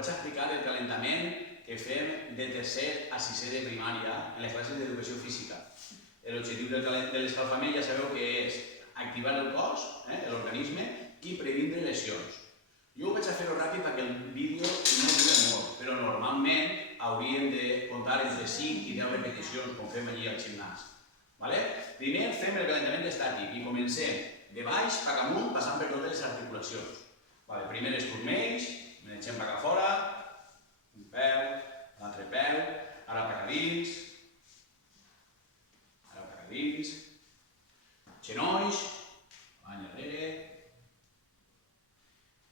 vaig explicar el calentament que fem de tercer a sisè de primària en les classes d'educació física. L'objectiu de l'escalfament ja sabeu que és activar el cos, l'organisme, i previndre lesions. Jo ho vaig a fer-ho ràpid perquè el vídeo no dura molt, però normalment hauríem de comptar entre 5 i 10 repeticions, com fem allí al gimnàs. Primer fem el calentament estàtic i comencem de baix cap amunt, passant per totes les articulacions. Primer els turmells, me n'eixem cap a fora, un peu, l'altre peu, ara cap a dins, genolls, avall enrere,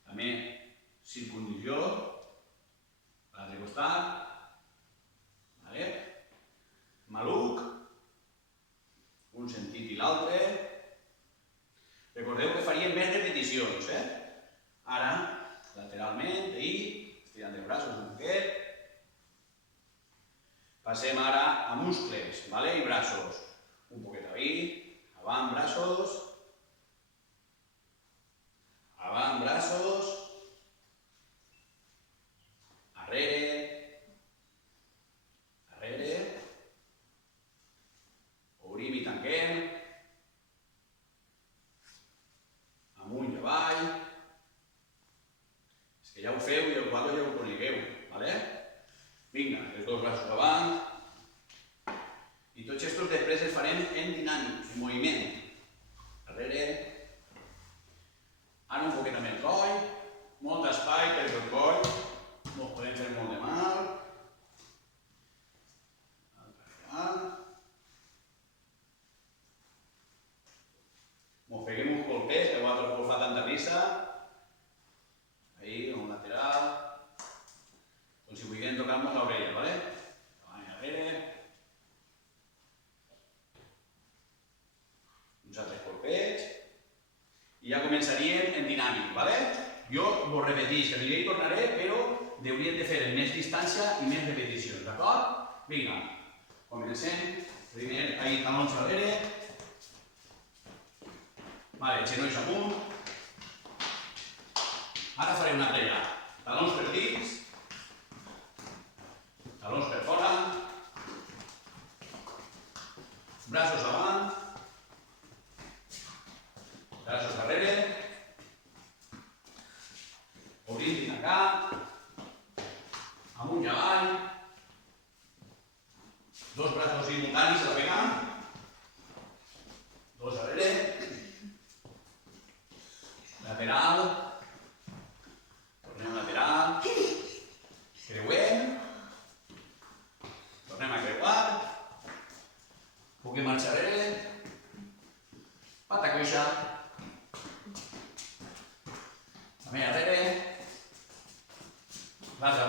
també circundició, a l'altre costat, maluc, un sentit i l'altre. Recordeu que faríem més repeticions, Ara, lateralment, estirant els braços un poquet. Passem ara a muscles, i braços. Un poquet avant, braços, arrere, obrim i tanquem, amunt i avall. És que ja ho feu i el quadre ja ho conegueu, vinga, els dos braços avant. I tots aquests després els farem en dinàmic, en moviment. Arrere. Ara un poquet amb el coll. Molt espai perquè el coll no podem fer molt de mal. Mos peguem uns colpets, que a vosaltres us fa tanta risa. Ahí, un lateral. Com si volguem tocar-nos l'orella, Davant i darrere. Uns altres colpets. I ja començaríem en dinàmic, Jo vos repetís, que aniré i tornaré, però hauríem de fer en més distància i més repeticions, d'acord? Vinga, comencem. Primer, ahí, talons darrere. Genolls amunt. Ara faré un altre llarg. Talons per dins. Talons per fora. Braços avant. Braços darrere. Obrim i tancar. Amunt i avall. Dos braços simultanis a la vegada. Dos darrere. Lateral. Tornem lateral. Creuem. Tornem a creuar. Puguem marxar darrere. Pata coixa. També darrere. L'altra